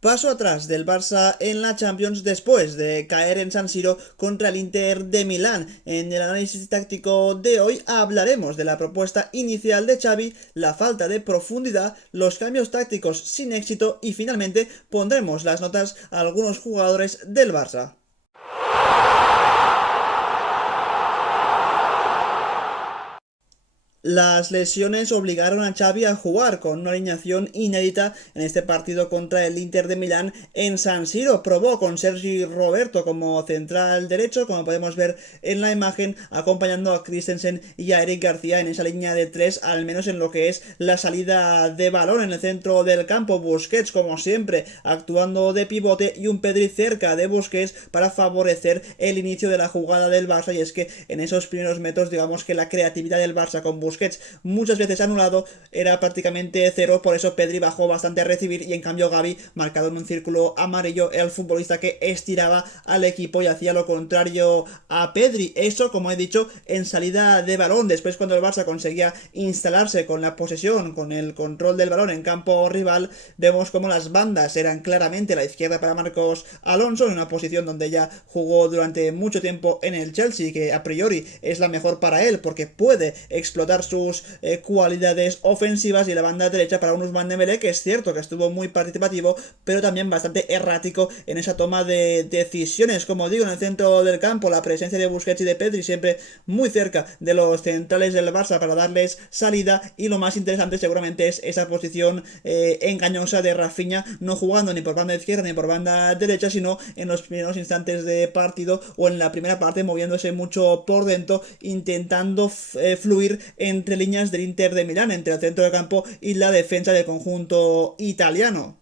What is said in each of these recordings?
Paso atrás del Barça en la Champions después de caer en San Siro contra el Inter de Milán. En el análisis táctico de hoy hablaremos de la propuesta inicial de Xavi, la falta de profundidad, los cambios tácticos sin éxito y finalmente pondremos las notas a algunos jugadores del Barça. Las lesiones obligaron a Xavi a jugar con una alineación inédita en este partido contra el Inter de Milán en San Siro. Probó con Sergi Roberto como central derecho, como podemos ver en la imagen, acompañando a Christensen y a Eric García en esa línea de tres, al menos en lo que es la salida de balón en el centro del campo. Busquets, como siempre, actuando de pivote y un Pedri cerca de Busquets para favorecer el inicio de la jugada del Barça. Y es que en esos primeros metros, digamos que la creatividad del Barça con Busquets muchas veces anulado era prácticamente cero, por eso Pedri bajó bastante a recibir y en cambio Gavi, marcado en un círculo amarillo, era el futbolista que estiraba al equipo y hacía lo contrario a Pedri. Eso, como he dicho, en salida de balón. Después, cuando el Barça conseguía instalarse con la posesión, con el control del balón en campo rival, vemos como las bandas eran claramente la izquierda para Marcos Alonso, en una posición donde ya jugó durante mucho tiempo en el Chelsea, que a priori es la mejor para él porque puede explotar sus cualidades ofensivas, y la banda derecha para un Ousmane Dembélé, que es cierto que estuvo muy participativo pero también bastante errático en esa toma de decisiones. Como digo, en el centro del campo la presencia de Busquets y de Pedri siempre muy cerca de los centrales del Barça para darles salida, y lo más interesante seguramente es esa posición engañosa de Rafinha, no jugando ni por banda izquierda ni por banda derecha, sino en los primeros instantes de partido o en la primera parte moviéndose mucho por dentro, intentando fluir entre líneas del Inter de Milán, entre el centro del campo y la defensa del conjunto italiano.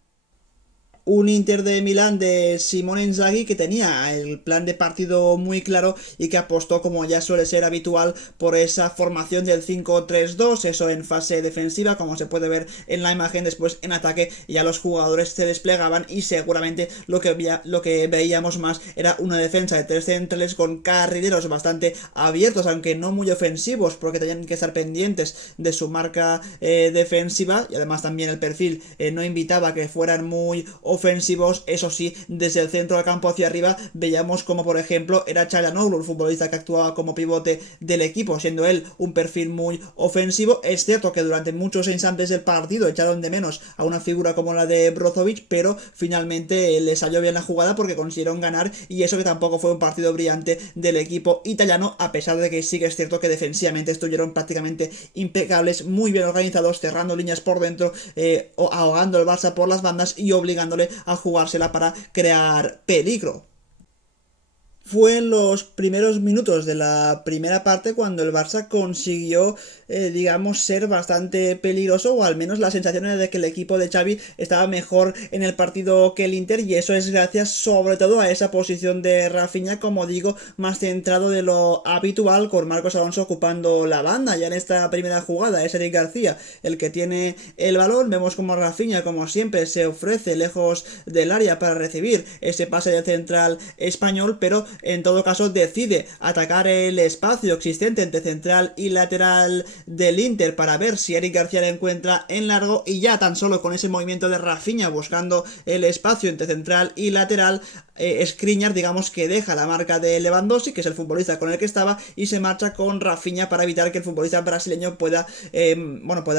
Un Inter de Milán de Simone Inzaghi que tenía el plan de partido muy claro y que apostó, como ya suele ser habitual, por esa formación del 5-3-2, eso en fase defensiva, como se puede ver en la imagen. Después en ataque ya los jugadores se desplegaban y seguramente lo que veíamos más era una defensa de tres centrales con carrileros bastante abiertos, aunque no muy ofensivos, porque tenían que estar pendientes de su marca defensiva, y además también el perfil no invitaba a que fueran muy ofensivos. Eso sí, desde el centro del campo hacia arriba veíamos como, por ejemplo, era Çalhanoğlu, el futbolista que actuaba como pivote del equipo, siendo él un perfil muy ofensivo. Es cierto que durante muchos instantes del partido echaron de menos a una figura como la de Brozovic, pero finalmente les salió bien la jugada porque consiguieron ganar, y eso que tampoco fue un partido brillante del equipo italiano, a pesar de que sí que es cierto que defensivamente estuvieron prácticamente impecables, muy bien organizados, cerrando líneas por dentro, ahogando el Barça por las bandas y obligándole a jugársela para crear peligro. Fue en los primeros minutos de la primera parte cuando el Barça consiguió, digamos, ser bastante peligroso, o al menos la sensación era de que el equipo de Xavi estaba mejor en el partido que el Inter, y eso es gracias sobre todo a esa posición de Rafinha, como digo, más centrado de lo habitual, con Marcos Alonso ocupando la banda. Ya en esta primera jugada es Eric García el que tiene el balón, vemos como Rafinha, como siempre, se ofrece lejos del área para recibir ese pase de central español, pero en todo caso decide atacar el espacio existente entre central y lateral del Inter para ver si Eric García le encuentra en largo, y ya tan solo con ese movimiento de Rafinha buscando el espacio entre central y lateral, Skriniar, digamos que deja la marca de Lewandowski, que es el futbolista con el que estaba, y se marcha con Rafinha para evitar que el futbolista brasileño pueda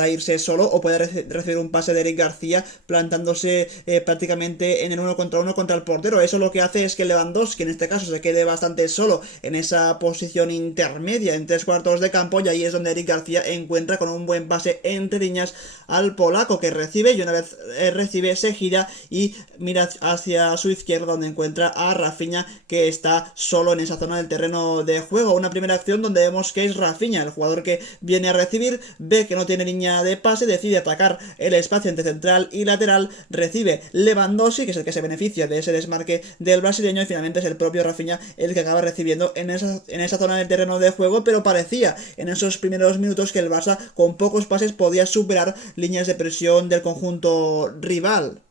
irse solo o pueda recibir un pase de Eric García, plantándose prácticamente en el uno contra el portero. Eso lo que hace es que Lewandowski en este caso se quede bastante solo en esa posición intermedia en tres cuartos de campo, y ahí es donde Eric García encuentra con un buen pase entre líneas al polaco, que recibe, y una vez recibe se gira y mira hacia su izquierda, donde encuentra a Rafinha, que está solo en esa zona del terreno de juego. Una primera acción donde vemos que es Rafinha el jugador que viene a recibir, ve que no tiene línea de pase, decide atacar el espacio entre central y lateral, recibe Lewandowski, que es el que se beneficia de ese desmarque del brasileño, y finalmente es el propio Rafinha el que acaba recibiendo en esa zona del terreno de juego. Pero parecía en esos primeros minutos que el Barça con pocos pases podía superar líneas de presión del conjunto rival.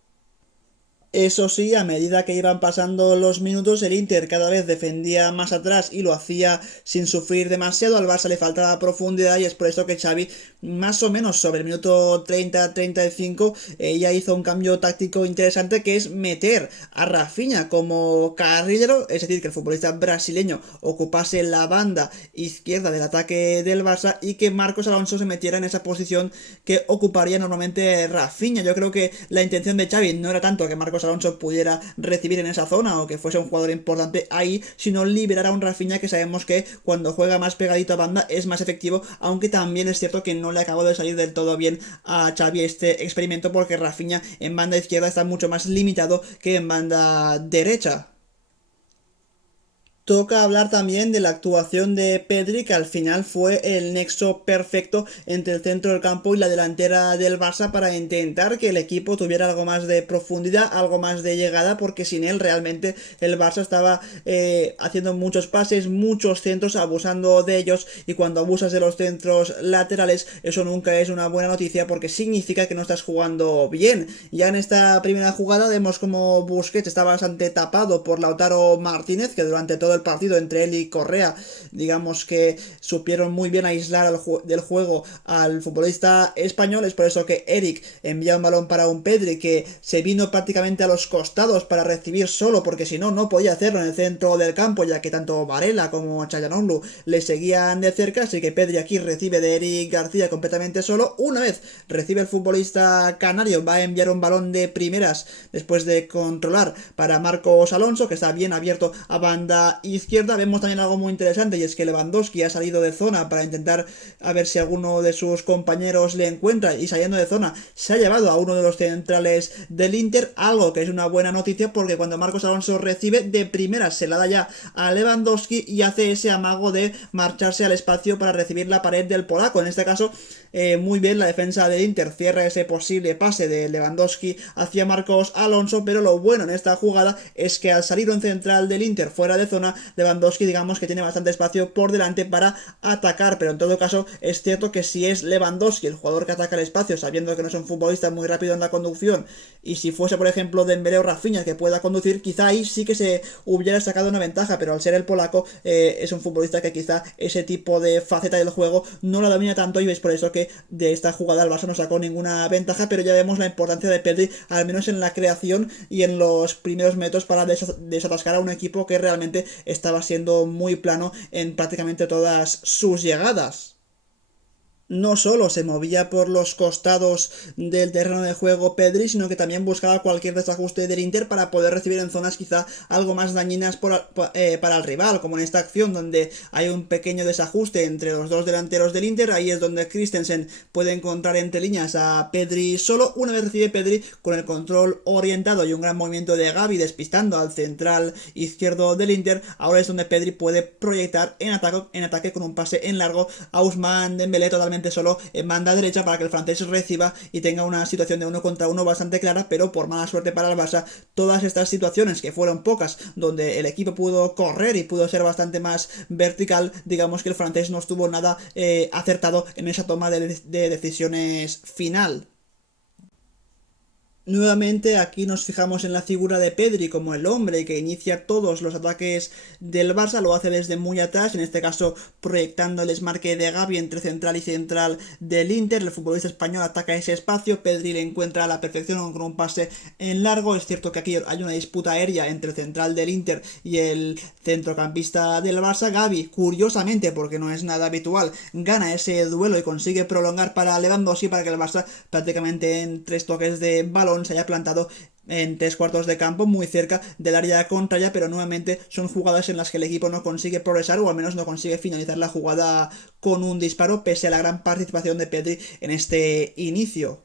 Eso sí, a medida que iban pasando los minutos, el Inter cada vez defendía más atrás y lo hacía sin sufrir demasiado. Al Barça le faltaba profundidad y es por eso que Xavi, más o menos sobre el minuto 30-35, ya hizo un cambio táctico interesante, que es meter a Rafinha como carrilero, es decir, que el futbolista brasileño ocupase la banda izquierda del ataque del Barça y que Marcos Alonso se metiera en esa posición que ocuparía normalmente Rafinha. Yo creo que la intención de Xavi no era tanto que Marcos Alonso pudiera recibir en esa zona o que fuese un jugador importante ahí, sino liberar a un Rafinha que sabemos que cuando juega más pegadito a banda es más efectivo, aunque también es cierto que no le acabó de salir del todo bien a Xavi este experimento, porque Rafinha en banda izquierda está mucho más limitado que en banda derecha. Toca hablar también de la actuación de Pedri, que al final fue el nexo perfecto entre el centro del campo y la delantera del Barça para intentar que el equipo tuviera algo más de profundidad, algo más de llegada, porque sin él realmente el Barça estaba haciendo muchos pases, muchos centros, abusando de ellos, y cuando abusas de los centros laterales eso nunca es una buena noticia, porque significa que no estás jugando bien. Ya en esta primera jugada vemos como Busquets está bastante tapado por Lautaro Martínez, que durante todo el partido entre él y Correa, digamos que supieron muy bien aislar del juego al futbolista español. Es por eso que Eric envía un balón para un Pedri que se vino prácticamente a los costados para recibir solo, porque si no, no podía hacerlo en el centro del campo, ya que tanto Varela como Çalhanoğlu le seguían de cerca. Así que Pedri aquí recibe de Eric García completamente solo. Una vez recibe el futbolista canario, va a enviar un balón de primeras después de controlar para Marcos Alonso, que está bien abierto a banda izquierda. Vemos también algo muy interesante, y es que Lewandowski ha salido de zona para intentar a ver si alguno de sus compañeros le encuentra, y saliendo de zona se ha llevado a uno de los centrales del Inter, algo que es una buena noticia, porque cuando Marcos Alonso recibe de primera se la da ya a Lewandowski y hace ese amago de marcharse al espacio para recibir la pared del polaco. En este caso muy bien la defensa del Inter, cierra ese posible pase de Lewandowski hacia Marcos Alonso, pero lo bueno en esta jugada es que al salir un central del Inter fuera de zona, Lewandowski digamos que tiene bastante espacio por delante para atacar. Pero en todo caso es cierto que si es Lewandowski el jugador que ataca el espacio, sabiendo que no es un futbolista muy rápido en la conducción, y si fuese por ejemplo Dembélé o Rafinha que pueda conducir, quizá ahí sí que se hubiera sacado una ventaja, pero al ser el polaco es un futbolista que quizá ese tipo de faceta del juego no la domina tanto, y es por eso que de esta jugada el Barça no sacó ninguna ventaja. Pero ya vemos la importancia de Pedri, al menos en la creación y en los primeros metros, para desatascar a un equipo que realmente estaba siendo muy plano en prácticamente todas sus llegadas. No solo se movía por los costados del terreno de juego Pedri, sino que también buscaba cualquier desajuste del Inter para poder recibir en zonas quizá algo más dañinas para el rival, como en esta acción donde hay un pequeño desajuste entre los dos delanteros del Inter. Ahí es donde Christensen puede encontrar entre líneas a Pedri solo. Una vez recibe Pedri con el control orientado y un gran movimiento de Gavi despistando al central izquierdo del Inter, ahora es donde Pedri puede proyectar en ataque con un pase en largo a Ousmane Dembélé totalmente solo en banda derecha, para que el francés reciba y tenga una situación de uno contra uno bastante clara. Pero por mala suerte para el Barça, todas estas situaciones, que fueron pocas, donde el equipo pudo correr y pudo ser bastante más vertical, digamos que el francés no estuvo nada acertado en esa toma de decisiones final. Nuevamente aquí nos fijamos en la figura de Pedri como el hombre que inicia todos los ataques del Barça. Lo hace desde muy atrás, en este caso proyectando el desmarque de Gavi entre central y central del Inter. El futbolista español ataca ese espacio, Pedri le encuentra a la perfección con un pase en largo. Es cierto que aquí hay una disputa aérea entre el central del Inter y el centrocampista del Barça. Gavi, curiosamente, porque no es nada habitual, gana ese duelo y consigue prolongar para Lewandowski, para que el Barça prácticamente en 3 toques de balón se haya plantado en 3 cuartos de campo, muy cerca del área contraria. Pero nuevamente son jugadas en las que el equipo no consigue progresar, o al menos no consigue finalizar la jugada con un disparo, pese a la gran participación de Pedri en este inicio.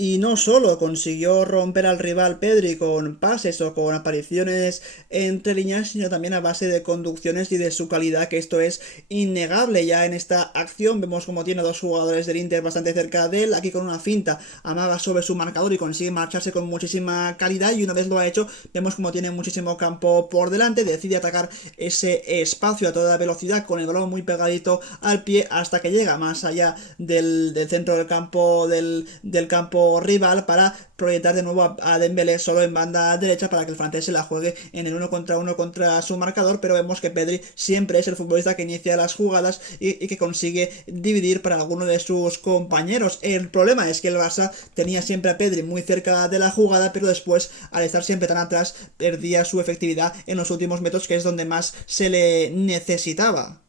Y no solo consiguió romper al rival Pedri con pases o con apariciones entre líneas, sino también a base de conducciones y de su calidad, que esto es innegable. Ya en esta acción vemos como tiene a 2 jugadores del Inter bastante cerca de él. Aquí con una finta amaga sobre su marcador y consigue marcharse con muchísima calidad, y una vez lo ha hecho vemos como tiene muchísimo campo por delante. Decide atacar ese espacio a toda velocidad con el balón muy pegadito al pie, hasta que llega más allá del centro del campo equipo rival para proyectar de nuevo a Dembélé solo en banda derecha para que el francés se la juegue en el uno contra su marcador, pero vemos que Pedri siempre es el futbolista que inicia las jugadas y que consigue dividir para alguno de sus compañeros. El problema es que el Barça tenía siempre a Pedri muy cerca de la jugada, pero después, al estar siempre tan atrás, perdía su efectividad en los últimos metros, que es donde más se le necesitaba.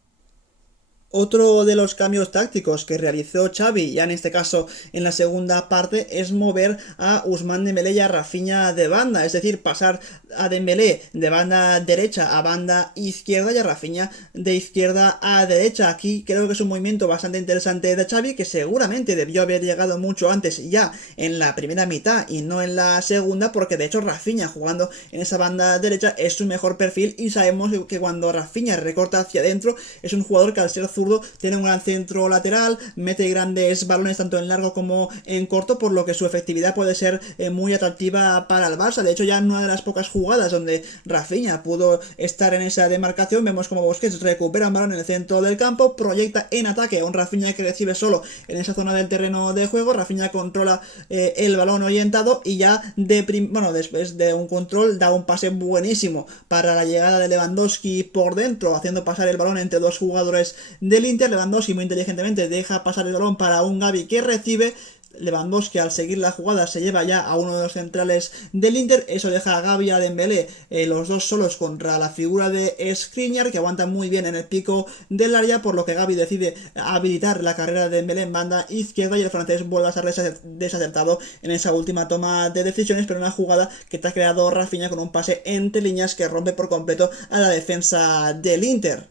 Otro de los cambios tácticos que realizó Xavi, ya en este caso en la segunda parte, es mover a Ousmane Dembélé y a Rafinha de banda, es decir, pasar a Dembélé de banda derecha a banda izquierda y a Rafinha de izquierda a derecha. Aquí creo que es un movimiento bastante interesante de Xavi, que seguramente debió haber llegado mucho antes, ya en la primera mitad y no en la segunda, porque de hecho Rafinha jugando en esa banda derecha es su mejor perfil, y sabemos que cuando Rafinha recorta hacia adentro es un jugador que al ser zurdo tiene un gran centro lateral, mete grandes balones tanto en largo como en corto, por lo que su efectividad puede ser muy atractiva para el Barça. De hecho, ya en una de las pocas jugadas donde Rafinha pudo estar en esa demarcación, vemos como Busquets recupera un balón en el centro del campo, proyecta en ataque a un Rafinha que recibe solo en esa zona del terreno de juego. Rafinha controla el balón orientado y ya después de un control da un pase buenísimo para la llegada de Lewandowski por dentro, haciendo pasar el balón entre dos jugadores del Inter. Lewandowski muy inteligentemente deja pasar el balón para un Gavi que recibe. Lewandowski, al seguir la jugada, se lleva ya a uno de los centrales del Inter. Eso deja a Gavi y a Dembélé, los dos solos contra la figura de Skriniar, que aguanta muy bien en el pico del área, por lo que Gavi decide habilitar la carrera de Dembélé en banda izquierda y el francés vuelve a ser desacertado en esa última toma de decisiones, pero una jugada que te ha creado Rafinha con un pase entre líneas que rompe por completo a la defensa del Inter.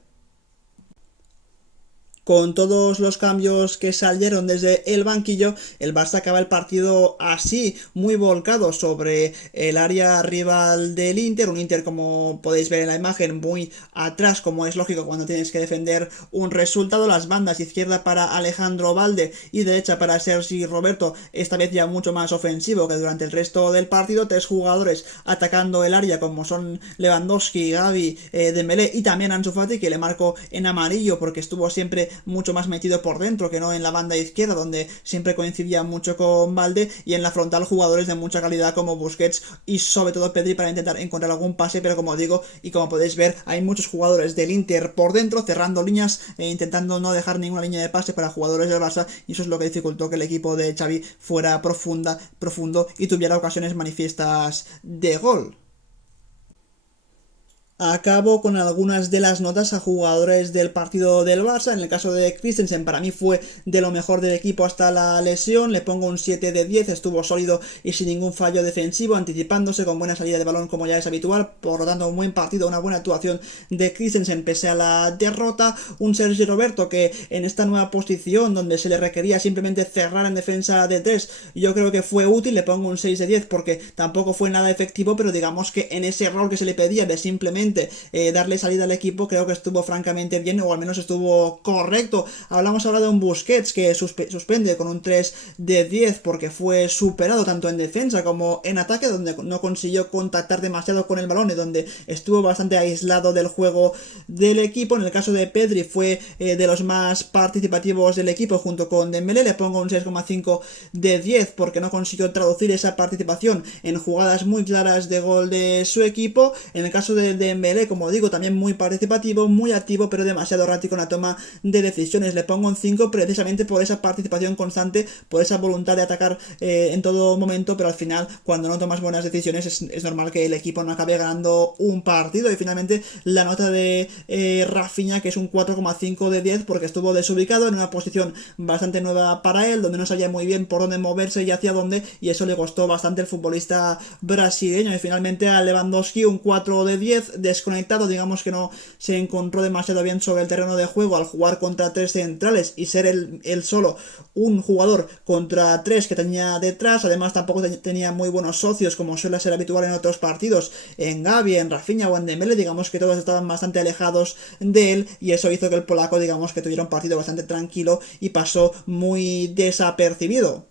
Con todos los cambios que salieron desde el banquillo, el Barça acaba el partido así, muy volcado sobre el área rival del Inter. Un Inter, como podéis ver en la imagen, muy atrás, como es lógico cuando tienes que defender un resultado. Las bandas, izquierda para Alejandro Balde y derecha para Sergi Roberto, esta vez ya mucho más ofensivo que durante el resto del partido. Tres jugadores atacando el área, como son Lewandowski, Gavi, Dembélé y también Ansu Fati, que le marco en amarillo porque estuvo siempre mucho más metido por dentro que no en la banda izquierda, donde siempre coincidía mucho con Balde, y en la frontal jugadores de mucha calidad como Busquets y sobre todo Pedri para intentar encontrar algún pase, pero como digo y como podéis ver, hay muchos jugadores del Inter por dentro cerrando líneas intentando no dejar ninguna línea de pase para jugadores del Barça, y eso es lo que dificultó que el equipo de Xavi fuera profundo y tuviera ocasiones manifiestas de gol. Acabo con algunas de las notas a jugadores del partido del Barça. En el caso de Christensen, para mí fue de lo mejor del equipo hasta la lesión. Le pongo un 7 de 10, estuvo sólido y sin ningún fallo defensivo, anticipándose con buena salida de balón como ya es habitual. Por lo tanto, un buen partido, una buena actuación de Christensen pese a la derrota. Un Sergi Roberto que en esta nueva posición donde se le requería simplemente cerrar en defensa de 3, yo creo que fue útil. Le pongo un 6 de 10 porque tampoco fue nada efectivo, pero digamos que en ese rol que se le pedía de simplemente darle salida al equipo, creo que estuvo francamente bien, o al menos estuvo correcto. Hablamos ahora de un Busquets que suspende con un 3 de 10 porque fue superado tanto en defensa como en ataque, donde no consiguió contactar demasiado con el balón y donde estuvo bastante aislado del juego del equipo. En el caso de Pedri fue de los más participativos del equipo junto con Dembélé. Le pongo un 6,5 de 10 porque no consiguió traducir esa participación en jugadas muy claras de gol de su equipo. En el caso de Dembélé, como digo, también muy participativo, muy activo, pero demasiado errático en la toma de decisiones. Le pongo un 5 precisamente por esa participación constante, por esa voluntad de atacar en todo momento, pero al final, cuando no tomas buenas decisiones, es normal que el equipo no acabe ganando un partido. Y finalmente, la nota de Rafinha, que es un 4,5 de 10, porque estuvo desubicado en una posición bastante nueva para él, donde no sabía muy bien por dónde moverse y hacia dónde, y eso le costó bastante al futbolista brasileño. Y finalmente a Lewandowski un 4 de 10, desconectado, digamos que no se encontró demasiado bien sobre el terreno de juego al jugar contra tres centrales y ser él solo un jugador contra tres que tenía detrás. Además tampoco tenía muy buenos socios como suele ser habitual en otros partidos, en Gavi, en Rafinha o en Dembélé. Digamos que todos estaban bastante alejados de él, y eso hizo que el polaco, digamos que tuviera un partido bastante tranquilo y pasó muy desapercibido.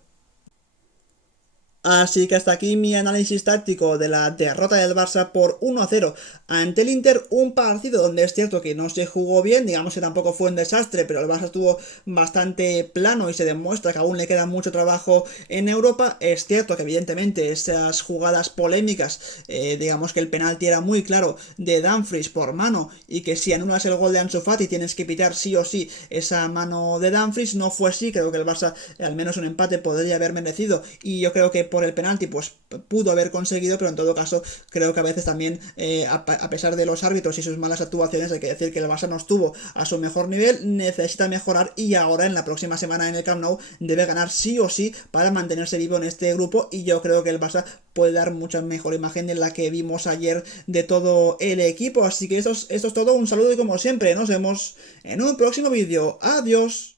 Así que hasta aquí mi análisis táctico de la derrota del Barça por 1-0 ante el Inter, un partido donde es cierto que no se jugó bien, digamos que tampoco fue un desastre, pero el Barça estuvo bastante plano y se demuestra que aún le queda mucho trabajo en Europa. Es cierto que evidentemente esas jugadas polémicas, digamos que el penalti era muy claro de Dumfries por mano y que si anulas el gol de Ansu Fati tienes que pitar sí o sí esa mano de Dumfries, no fue así, creo que el Barça al menos un empate podría haber merecido y yo creo que por el penalti pues pudo haber conseguido, pero en todo caso creo que a veces también a pesar de los árbitros y sus malas actuaciones hay que decir que el Barça no estuvo a su mejor nivel, necesita mejorar y ahora en la próxima semana en el Camp Nou debe ganar sí o sí para mantenerse vivo en este grupo y yo creo que el Barça puede dar mucha mejor imagen de la que vimos ayer de todo el equipo, así que esto es todo, un saludo y como siempre nos vemos en un próximo vídeo, adiós.